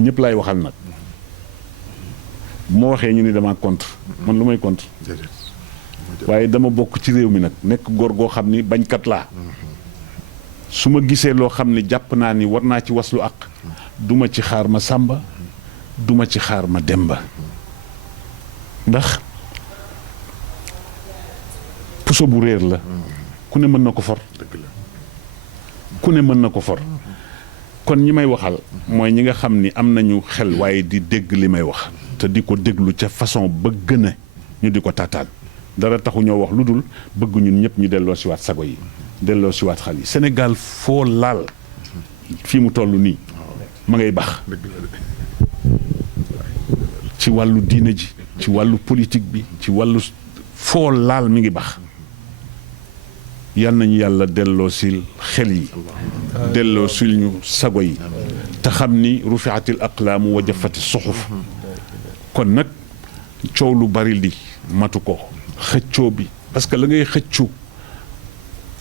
ñëpp laay waxal nag bu ma waxee ñu ni dama contre man lu may contre waaye dama bokk ci réew mi nag nekk góor goo xam ni bañkat laa su ma gisee loo xam ni jàpp naa ni war naa ci waslu ak duma ci xaar ma sàmba duma ci xaar ma demba ndax puso bu réer la ku ne mën na ko for ku ne mën na ko for kon ñi may waxal mooy ñi nga xam ni am nañu xel waaye di dégg li may wax te di ko déglu ca façon ba gën a ñu di ko taataan dara taxu ñoo wax lu dul bëgg ñun ñëpp ñu delloo si waat sago yi delloo si waat xal yi Sénégal foo laal fii mu toll nii ma ngay baax ci wàllu diine ji ci wàllu politique bi ci wàllu foo laal mi ngi baax yal nañu yàlla delloo sil xel yi delloo sil ñu sago yi te xam ni rufiatil aqlaamu wa jafati suxuf kon nag coow lu bari li matu ko xëccoo bi parce que la ngay xëccu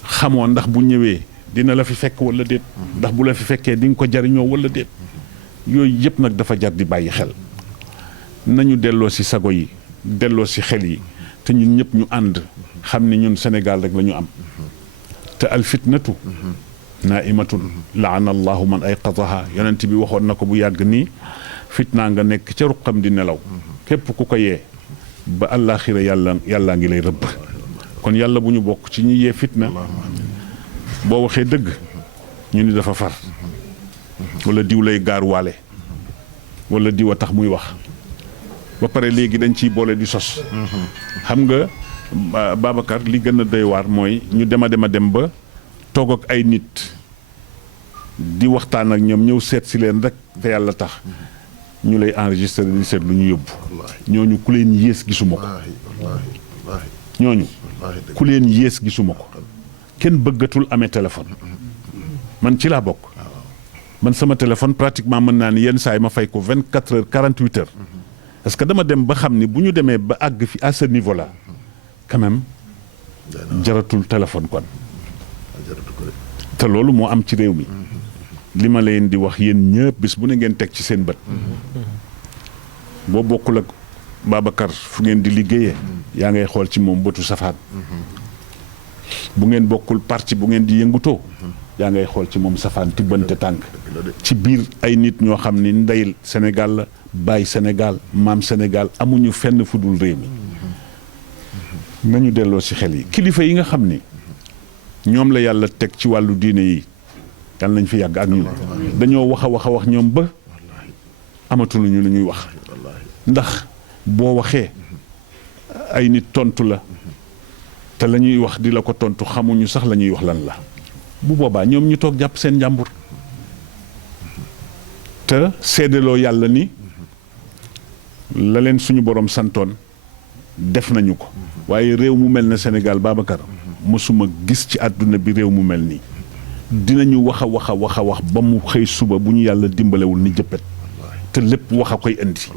xamoo ndax bu ñëwee dina la fi fekk wala déet ndax bu la fi fekkee di nga ko jariñoo wala déet yooyu yëpp nag dafa jar di bàyyi xel nañu delloo si sago yi delloo si xel yi te ñun ñëpp ñu ànd xam ni ñun Sénégal rek la ñu am te alfitnatu naaimatun laana allahu man ayqadaha yonent bi waxoon na ko bu yàgg nii fitnaa nga nekk ca ruqam di nelaw képp ku ko yee ba àllaaxira yàllaa ngi lay rëbb kon yàlla bu ñu bokk ci ñi yee fitna boo waxee dëgg ñu ni dafa far wala diw lay gaaruwaale wala diw a tax muy wax ba pare léegi dañ ciy boole di sos xam nga Babacar li gën a doy waar mooy ñu dem ba toog ak ay nit di waxtaan ak ñoom ñëw seet si leen rek te yàlla tax ñu lay enregistré di seet lu ñu yóbbu ñooñu ku leen yées gisuma ko ñooñu ku leen yées gisuma ko kenn bëggatul amee téléphone man ci laa bokk man sama téléphone pratiquement mën naa ni yenn saa yi ma fay ko 24 heures 48 heures parce que dama dem ba xam ni bu ñu demee ba àgg fi à ce niveau là quand même jaratul téléphone kon te loolu moo am ci réew mi li ma leen di wax yéen ñëpp bis bu ne ngeen teg ci seen bët boo bokkul ak Babacar fu ngeen di liggéeyee yaa ngay xool ci moom bëtu safaan bu ngeen bokkul parti bu ngeen di yëngutoo yaa ngay xool ci moom safaan tibbante tànk ci biir ay nit ñoo xam ni ndey Sénégal la baay Sénégal maam Sénégal amuñu fenn fu dul réew mi nañu delloo ci xel yi kilifa yi nga xam ni ñoom la yàlla teg ci wàllu diine yi yàlla nañ fi yàgg ak ñun dañoo wax a wax ñoom ba amatuñu lu ñuy wax ndax boo waxee ay nit tontu la te la ñuy wax di la ko tontu xamuñu sax la ñuy wax lan la bu boobaa ñoom ñu toog jàpp seen njàmbur te seedeloo yàlla ni la leen suñu borom santoon def nañu ko waaye réew mu mel ne Sénégal Babacar mësuma gis ci àdduna bi réew mu mel nii dinañu wax a wax ba mu xëy suba bu ñu yàlla dimbalewul ni jëppet te lépp wax a koy indi